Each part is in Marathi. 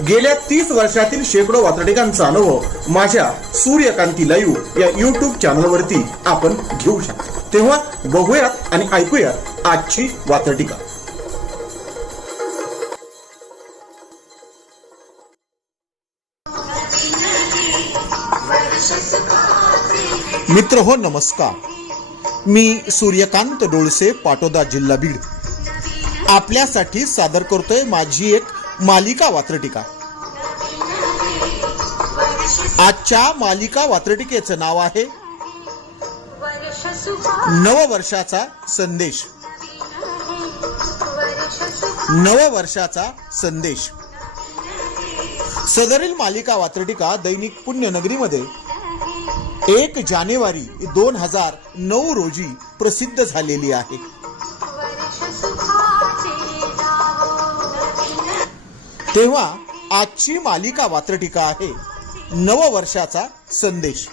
गेल्या तीस वर्षातील शेकडो वातडिकांचा अनुभव माझ्या सूर्यकांती लाईव्ह या युट्यूब चॅनलवरती आपण घेऊ शकतो. तेव्हा बघूयात आणि ऐकूयात आजची वातडिका मित्र हो नमस्कार. मी सूर्यकांत डोळसे पाटोदा जिल्हा बीड आपल्यासाठी सादर करतोय माझी एक मालिका वात्रटिका. आजच्या मालिका वात्रटिकेचं नाव आहे नववर्षाचा संदेश. नववर्षाचा संदेश. सदरील मालिका वात्रटिका दैनिक पुण्यनगरीमध्ये एक जानेवारी दोन हजार नऊ रोजी प्रसिद्ध झालेली आहे. तेव्हा आजची मालिका वात्रटिका आहे. नववर्षाचा संदेश.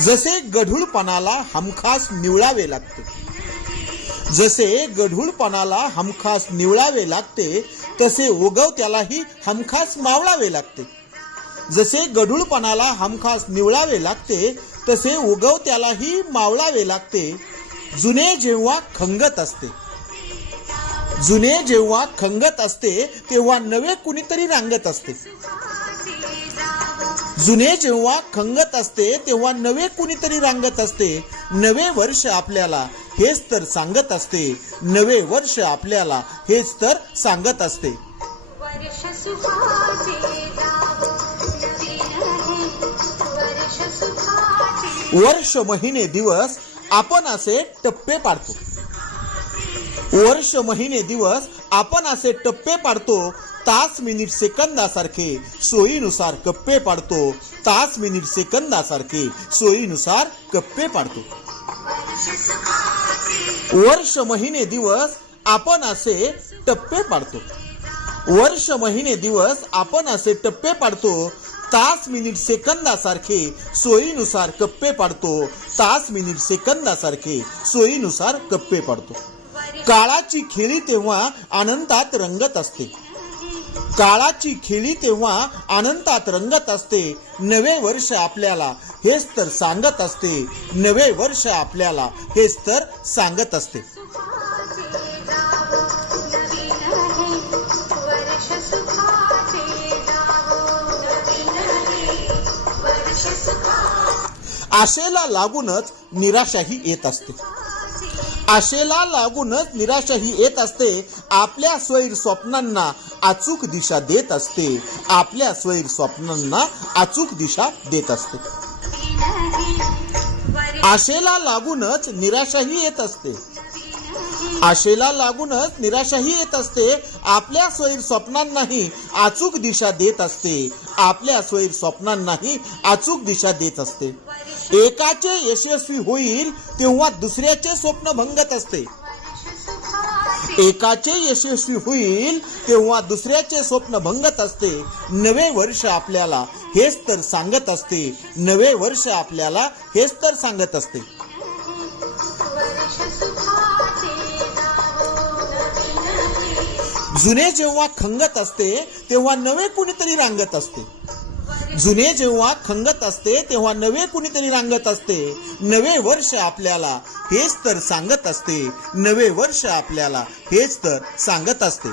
जसे गढूळपणाला हमखास निवळावे लागते. जसे गढूळपणाला हमखास निवळावे लागते तसे उगवत्यालाही हमखास मावळावे लागते. जसे गढूळपणाला हमखास निवळावे लागते तसे उगवत्यालाही मावळावे लागते. जुने जेव्हा खंगत असते. जुने जेव्हा खंगत असते तेव्हा नवे कुणीतरी रांगत असते. जुने जेव्हा खंगत असते तेव्हा नवे कुणीतरी रांगत असते. नवे वर्ष आपल्याला हेच तर सांगत असते. नवे वर्ष आपल्याला हेच तर सांगत असते. वर्ष महिने दिवस आपण असे टप्पे पाडतो. वर्ष महिने दिवस आपण असे टप्पे पाडतो तास मिनिट सेकंदासारखे. सोयीनुसार कप्पे पाडतो तास मिनिट सेकंदासारखे. सोयीनुसार कप्पे पाडतो. वर्ष महिने दिवस आपण असे टप्पे पाडतो. वर्ष महिने दिवस आपण असे टप्पे पाडतो तास मिनिट सेकंदासारखे. सोयीनुसार कप्पे पाडतो तास मिनिट सेकंदासारखे. सोयीनुसार कप्पे पाडतो. काळाची खेळी तेव्हा अनंतात रंगत असते. काळाची खेळी तेव्हा अनंतात रंगत असते. नवे वर्ष आपल्याला हेच तर सांगत असते. नवे वर्ष आपल्याला हेच तर सांगत असते. आशेला लागूनच निराशाही येत असते. आशेला लागूनच निराशाही येत असते. आपल्या स्वैर स्वप्नांना अचूक दिशा देत असते. आपल्या स्वैर स्वप्नांना अचूक दिशा देत असते. आशेला लागूनच निराशाही येत असते. आशेला लागूनच निराशाही येत असते. आपल्या स्वैर स्वप्नांनाही अचूक दिशा देत असते. आपल्या स्वैर स्वप्नांनाही अचूक दिशा देत असते. एकाचे यशस्वी होईल तेव्हा दुसऱ्याचे स्वप्न भंगत असते. एकाचे यशस्वी होईल तेव्हा दुसऱ्याचे स्वप्न भंगत असते. नवे वर्ष आपल्याला हेच तर सांगत असते. नवे वर्ष आपल्याला हेच तर सांगत असते. जुने जेव्हा खंगत असते तेव्हा नवे कुणीतरी रांगत असते. जुने जेव्हा खंगत असते तेव्हा नवे कुणीतरी रांगत असते. नवे वर्ष आपल्याला हेच तर सांगत असते. नवे वर्ष आपल्याला हेच तर सांगत असते.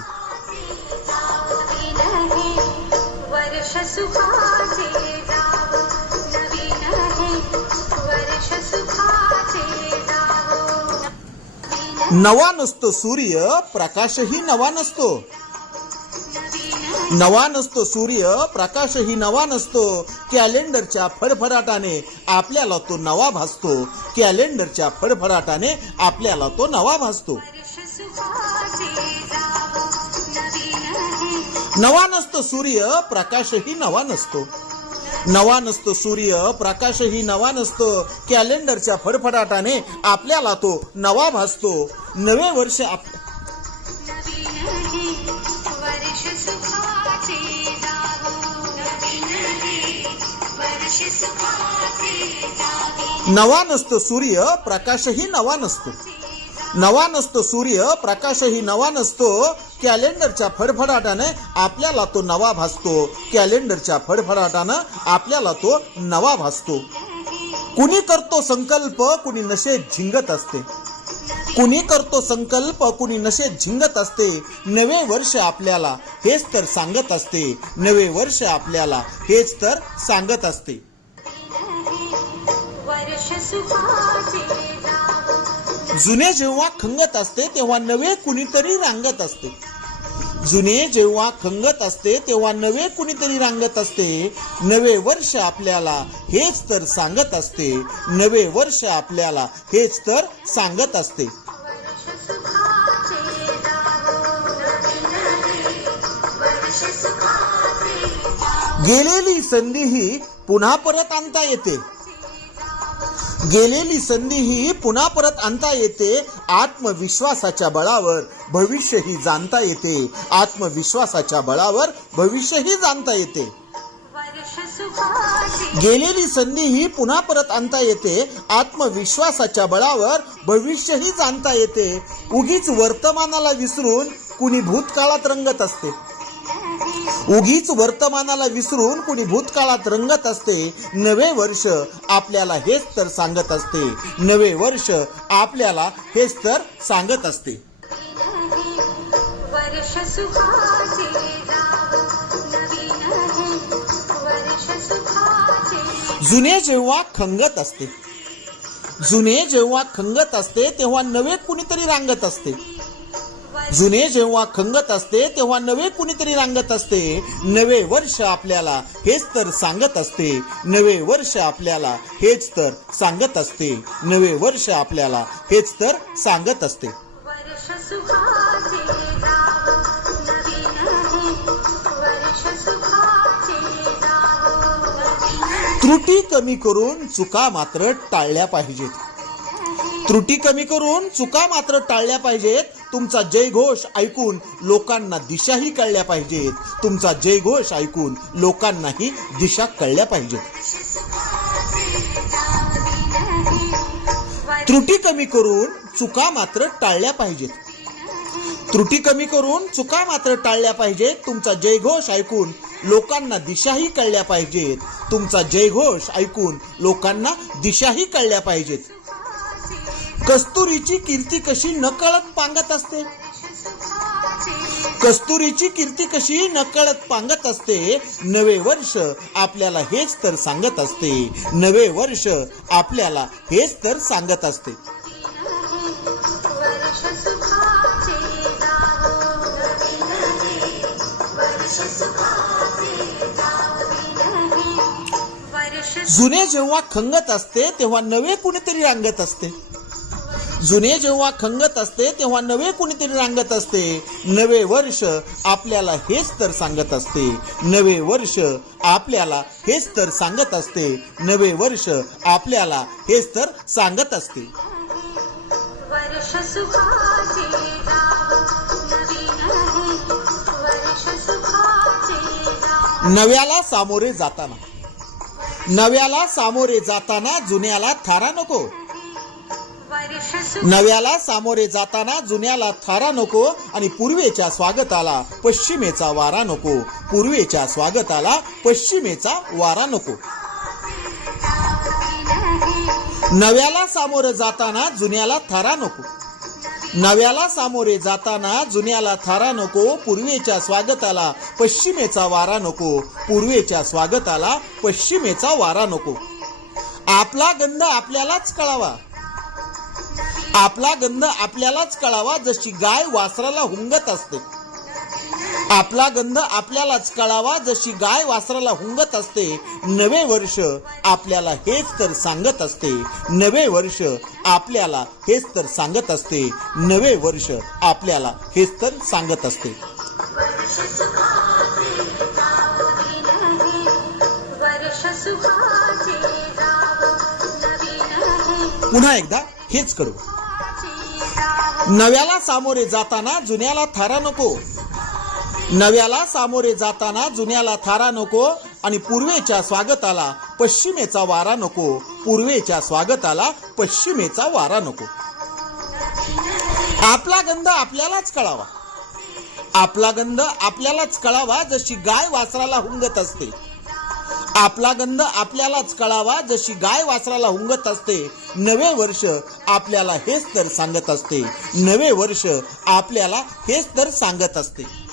नवा नसतो सूर्य प्रकाशही नवा नसतो. नवा नसतो सूर्य प्रकाशही नवा नसतो. कॅलेंडरच्या फडफडाटाने आपल्याला तो नवा भासतो. कॅलेंडरच्या फडफडाटाने आपल्याला तो नवा भासतो. नवा नसतो सूर्य प्रकाशही नवा नसतो. नवा नसतो सूर्य प्रकाशही नवा नसतो. कॅलेंडरच्या फडफडाटाने आपल्याला तो नवा भासतो. नवे वर्ष आप नवा नसतो सूर्य प्रकाशही नवा नसतो. नवा नसतो सूर्य प्रकाशही नवा नसतो. कॅलेंडरच्या फडफडाटाने आपल्याला तो नवा भासतो. कॅलेंडरच्या फडफडाटानं आपल्याला तो नवा भासतो. कुणी करतो संकल्प कुणी नशेत झिंगत असते. कुणी करतो संकल्प कुणी नशेत झिंगत असते. नवे वर्ष आपल्याला हेच तर सांगत असते. नवे वर्ष आपल्याला हेच तर सांगत असते. जुने जेव्हा खंगत असते तेव्हा नवे कुणीतरी रांगत असते. जुने जेव्हा खंगत असते तेव्हा नवे कुणीतरी रांगत असते. नवे वर्ष आपल्याला हेच तर सांगत असते. नवे वर्ष आपल्याला हेच तर सांगत असते. गेलेली संधी ही पुन्हा परत आणता येते. गेलेली संधी ही पुन्हा परत आणता येते. आत्मविश्वासाच्या बळावर भविष्यही जाणता येते. आत्मविश्वासाच्या बळावर भविष्यही जाणता येते. गेलेली संधी ही पुन्हा परत आणता येते. आत्मविश्वासाच्या बळावर भविष्यही जाणता येते. उगीच वर्तमानाला विसरून कुणी भूतकाळात रंगत असते. उगीच वर्तमानाला विसरून कुणी भूतकाळात रंगत असते. नवे वर्ष आपल्याला हेच तर सांगत असते. नवे वर्ष आपल्याला हेच तर सांगत असते. जुने जेव्हा खंगत असते जुने जेव्हा खंगत असते तेव्हा नवे कुणीतरी रांगत असते. जुने जेव्हा खंगत असते तेव्हा नवे कुणीतरी रांगत असते. नवे वर्ष आपल्याला हेच तर सांगत असते. नवे वर्ष आपल्याला हेच तर सांगत असते. नवे वर्ष आपल्याला हेच तर सांगत असते. त्रुटी कमी करून चुका मात्र टाळल्या पाहिजेत. त्रुटी कमी करून चुका मात्र टाळल्या पाहिजेत. तुमचा जयघोष ऐकून लोकांना दिशाही कळल्या पाहिजेत. तुमचा जयघोष ऐकून लोकांनाही दिशा कळल्या पाहिजेत. त्रुटी कमी करून चुका मात्र टाळल्या पाहिजेत. त्रुटी कमी करून चुका मात्र टाळल्या पाहिजेत. तुमचा जयघोष ऐकून लोकांना दिशाही कळल्या पाहिजेत. तुमचा जयघोष ऐकून लोकांना दिशाही कळल्या पाहिजेत. कस्तुरीची कीर्ती कशी नकळत पांगत असते? कस्तुरीची कीर्ती कशी नकळत पांगत असते? नवे वर्ष आपल्याला हेच तर सांगत असते. नवे वर्ष आपल्याला हेच तर सांगत असते. जुने जेव्हा खंगत असते तेव्हा नवे कुणीतरी रांगत असते. जुने जेव्हा खंगत असते तेव्हा नवे कुणीतरी रांगत असते. नवे वर्ष आपल्याला हेच तर सांगत असते. नवे वर्ष आपल्याला हेच तर सांगत असते. नवे वर्ष आपल्याला हेच तर सांगत असते. नव्याला सामोरे जाताना. नव्याला सामोरे जाताना जुन्याला थारा नको. नव्याला सामोरे जाताना जुन्याला थारा नको आणि पूर्वेच्या स्वागताला पश्चिमेचा वारा नको. पूर्वेच्या स्वागताला पश्चिमेचा वारा नको. नव्याला सामोरं जाताना जुन्याला थारा नको. नव्याला सामोरे जाताना जुन्याला थारा नको पूर्वेच्या स्वागताला पश्चिमेचा वारा नको पूर्वेच्या स्वागताला पश्चिमेचा वारा नको. आपला गंध आपल्यालाच कळावा. आपला गंध आपल्यालाच कळावा जशी गाय वासराला हुंगत असते. आपला गंध आपल्यालाच कळावा जशी गाय वासराला हुंगत असते नवे वर्ष आपल्याला हेच तर सांगत असते. नवे वर्ष आपल्याला हेच तर सांगत असते. नवे वर्ष आपल्याला हेच तर सांगत असते. पुन्हा एकदा हेच करू. नव्याला सामोरे जाताना जुन्याला थारा नको. नव्याला सामोरे जाताना जुन्याला थारा नको आणि पूर्वेच्या स्वागताला पश्चिमेचा वारा नको. पूर्वेच्या स्वागताला पश्चिमेचा वारा नको. आपला गंध आपल्यालाच कळावा. आपला गंध आपल्यालाच कळावा जशी गाय वासराला हुंगत असते. आपला गंध आपल्यालाच कळावा जशी गाय वासराला हुंगत असते. नवे वर्ष आपल्याला हेच तर सांगत असते. नवे वर्ष आपल्याला हेच तर सांगत असते.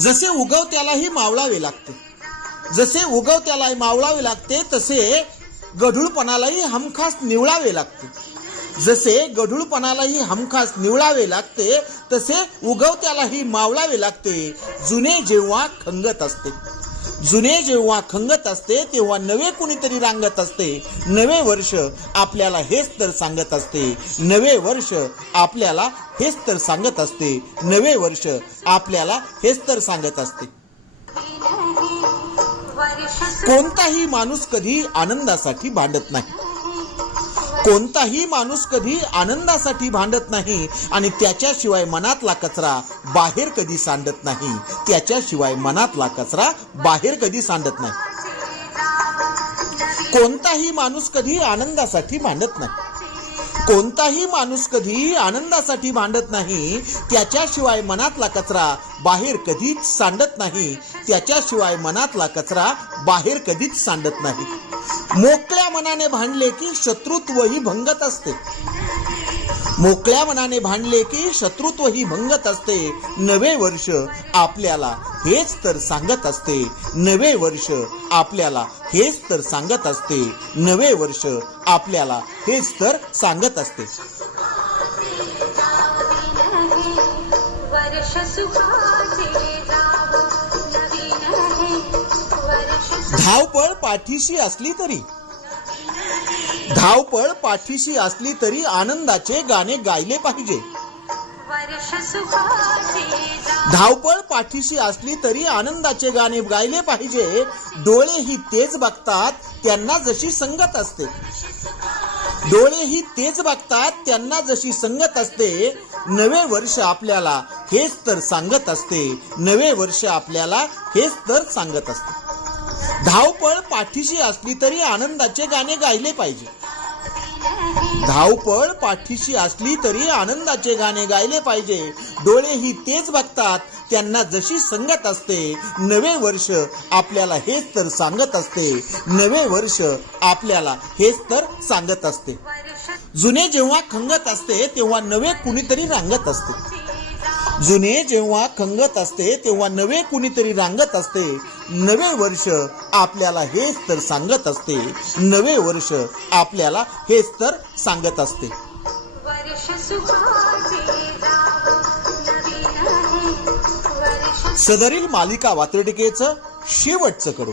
जसे उगवत्यालाही मावळावे लागते. जसे उगवत्यालाही मावळावे लागते तसे गढूळपणालाही हमखास निवळावे लागते. जसे गढूळपणालाही हमखास निवळावे लागते तसे उगवत्यालाही मावळावे लागते जुने जेव्हा खंगत असते. जुने जेव्हा खंगत असते तेव्हा नवे कुणीतरी रांगत असते. नवे वर्ष आपल्याला हेच तर सांगत असते. नवे वर्ष आपल्याला हेच तर सांगत असते. नवे वर्ष आपल्याला हेच तर सांगत असते. कोणताही माणूस कधी आनंदासाठी भांडत नाही. कोणताही माणूस कधी आनंदासाठी भांडत नाही आणि त्याच्याशिवाय मनातला कचरा बाहेर कधी सांडत नाही. त्याच्याशिवाय मनातला कचरा बाहेर कधी सांडत नाही. कोणताही माणूस कधी आनंदासाठी भांडत नाही. कोणताही माणूस कधी आनंदासाठी भांडत नाही त्याच्याशिवाय मनातला कचरा बाहेर कधीच सांडत नाही त्याच्याशिवाय मनातला कचरा बाहेर कधीच सांडत नाही. मोकळ्या मनाने भांडले की शत्रुत्वही भंगत असते. मोकळ्या मनाने भांडले की शत्रुत्वही भंगत असते. नवे वर्ष आपल्याला हेच तर सांगत असते. नवे वर्ष आपल्याला हेच तर सांगत असते. नवे वर्ष आपल्याला हेच तर सांगत असते. हे धावपळ पाठीशी असली तरी धावपळ पाठीशी असली तरी आनंदाचे गाणे गायले पाहिजे. धावपळ पाठीशी असली तरी आनंदाचे गाणे गायले पाहिजे. डोळे ही तेच बघतात त्यांना जशी संगत असते. डोळे ही तेच बघतात त्यांना जशी संगत असते. नवे वर्ष आपल्याला हेच तर सांगत असते. नवे वर्ष आपल्याला हेच तर सांगत असते. धावपळ पाठीशी असली तरी आनंदाचे गाणे गायले पाहिजे. धावपळ पाठीशी असली तरी आनंदाचे गाणे गायले पाहिजे. डोळे ही तेच बघतात त्यांना जशी संगत असते नवे वर्ष आपल्याला हेच तर सांगत असते. नवे वर्ष आपल्याला हेच तर सांगत असते. जुने जेव्हा खंगत असते तेव्हा नवे कुणीतरी रांगत असते. जुने जेव्हा खंगत असते तेव्हा नवे कुणीतरी रांगत असते. नवे वर्ष आपल्याला हेच तर सांगत असते. नवे वर्ष आपल्याला हेच तर सांगत असते. सदरील मालिका वात्रटिकेचं शेवटचं कडू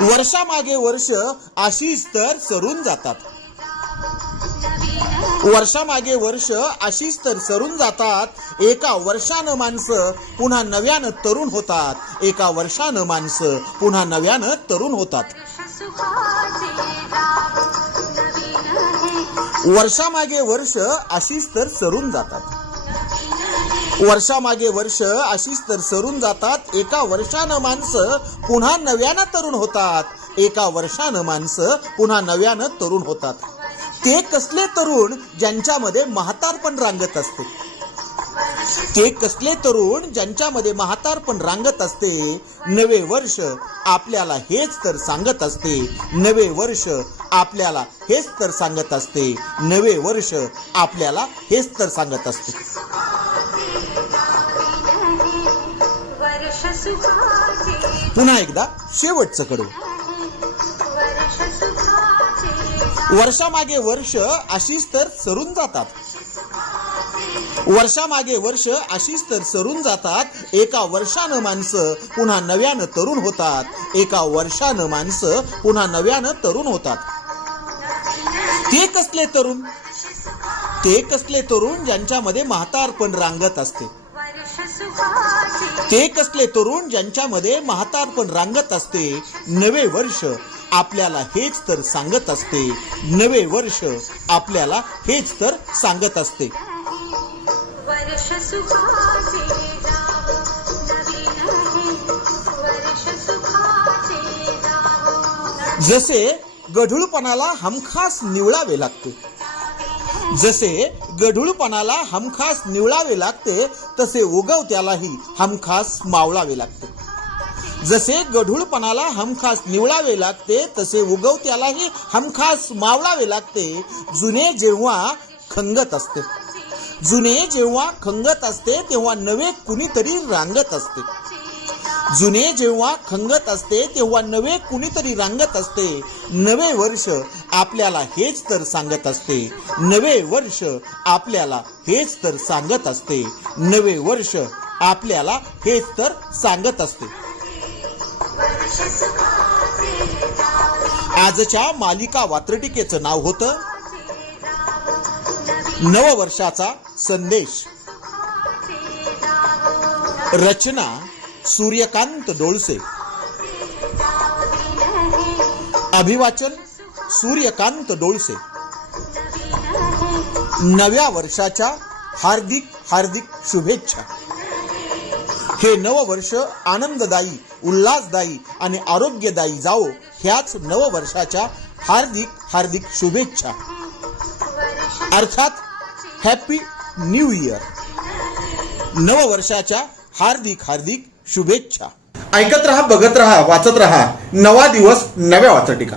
वर्षामागे वर्ष अशीच तर सरून जातात. वर्षामागे वर्ष अशीच तर सरून जातात. एका वर्षानं माणसं पुन्हा नव्यानं तरुण होतात. एका वर्षानं माणसं पुन्हा नव्यानं तरुण होतात. वर्षामागे वर्ष अशीच तर सरून जातात. वर्षामागे वर्ष अशीच तर सरून जातात. एका वर्षानं माणसं पुन्हा नव्यानं तरुण होतात. एका वर्षानं माणसं पुन्हा नव्यानं तरुण होतात. ते कसले तरुण ज्यांच्यामध्ये म्हातारपण रांगत असते? ते कसले तरुण ज्यांच्यामध्ये म्हातारपण रांगत असते? नवे वर्ष आपल्याला हेच तर सांगत असते. नवे वर्ष आपल्याला हेच तर सांगत असते. नवे वर्ष आपल्याला हेच तर सांगत असते. पुन्हा एकदा शेवटचं कडू वर्षामागे वर्ष अशीच तर सरून जातात. वर्षामागे वर्ष अशीच तर सरून जातात. एका वर्षानं माणसं पुन्हा नव्यानं तरुण होतात. एका वर्षानं माणसं पुन्हा नव्यानं तरुण होतात. ते कसले तरुण? ते कसले तरुण ज्यांच्यामध्ये म्हातारपण रांगत असते? ते कसले तरुण ज्यांच्यामध्ये म्हातारपण रांगत असते? नवे वर्ष आपल्याला हेच तर सांगत असते. नवे वर्ष आपल्याला हेच तर सांगत असते. जसे गढूळपणाला हमखास निवळावे लागते. जसे गढूळपणाला हमखास निवळावे लागते तसे उगवत्यालाही हमखास मावळावे लागते. जसे गढूळपणाला हमखास निवळावे लागते तसे उगवत्यालाही हमखास मावळावे लागते. जुने जेव्हा खंगत असते जुने जेव्हा खंगत असते तेव्हा नवे कुणीतरी रांगत असते. जुने जेव्हा खंगत असते तेव्हा नवे कुणीतरी रांगत असते. नवे वर्ष आपल्याला हेच तर सांगत असते. नवे वर्ष आपल्याला हेच तर सांगत असते. नवे वर्ष आपल्याला हेच तर सांगत असते. आजच्या मालिका वात्रटिकेचं नाव होतं नववर्षाचा संदेश. रचना सूर्यकांत डोळसे. अभिवाचन सूर्यकांत डोळसे. नव्या वर्षाच्या हार्दिक हार्दिक शुभेच्छा. हे नववर्ष आनंददायी उल्हासदायी आणि आरोग्यदायी जावो ह्याच नववर्षाच्या हार्दिक हार्दिक शुभेच्छा. अर्थात हॅपी न्यू इयर नववर्षाच्या हार्दिक हार्दिक शुभेच्छा. ऐकत रहा बघत रहा वाचत रहा. नवा दिवस नव्या वाचटिका.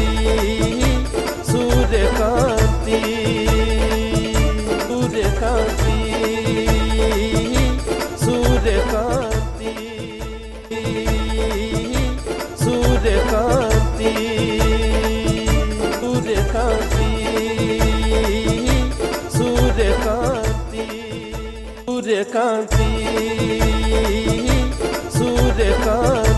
ಕಾಂತಿ ಸೂರ್ಯಕಾಂತಿ